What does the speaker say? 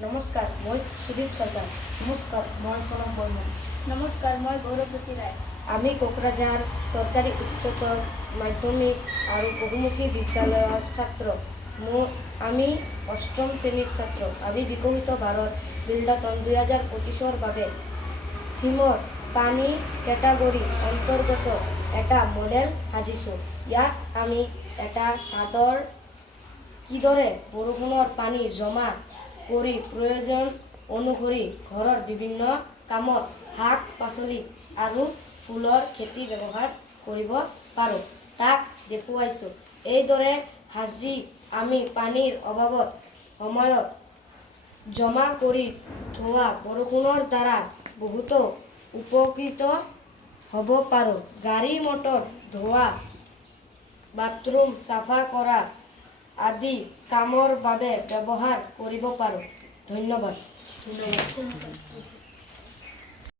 নমস্কাৰ, মই সুদীপ চৰ্দাৰ। নমস্কাৰ, মই প্ৰণৱ বৰ্মন। নমস্কাৰ, মই গৌৰৱজ্যোতি ৰায়। আমি কোকৰাঝাৰ চৰকাৰী উচ্চতৰ মাধ্যমিক আৰু বহুমুখী বিদ্যালয়ৰ ছাত্ৰ। আমি অষ্টম শ্ৰেণীৰ ছাত্ৰ। আমি বিকশিত ভাৰত বিল্ডাথন 2025-ৰ বাবে থিমৰ পানী কেটাগৰী অন্তৰ্গত এটা মডেল সাজিছোঁ। ইয়াত আমি এটা চাদৰ কিদৰে বৰষুণৰ পানী জমা কৰি প্ৰয়োজন অনুসৰি ঘৰৰ বিভিন্ন কামত শাক-পাচলি আৰু ফুলৰ খেতি ব্যৱহাৰ কৰিব পাৰোঁ তাক দেখুৱাইছোঁ। এইদৰে সাজি আমি পানীৰ অভাৱত সময়ত জমা কৰি থোৱা বৰষুণৰ দ্বাৰা বহুতো উপকৃত হ'ব পাৰোঁ। গাড়ী মটৰ ধোৱা, বাথৰুম চাফা কৰা আদি কামৰ বাবে ব্যৱহাৰ কৰিব পাৰোঁ। ধন্যবাদ।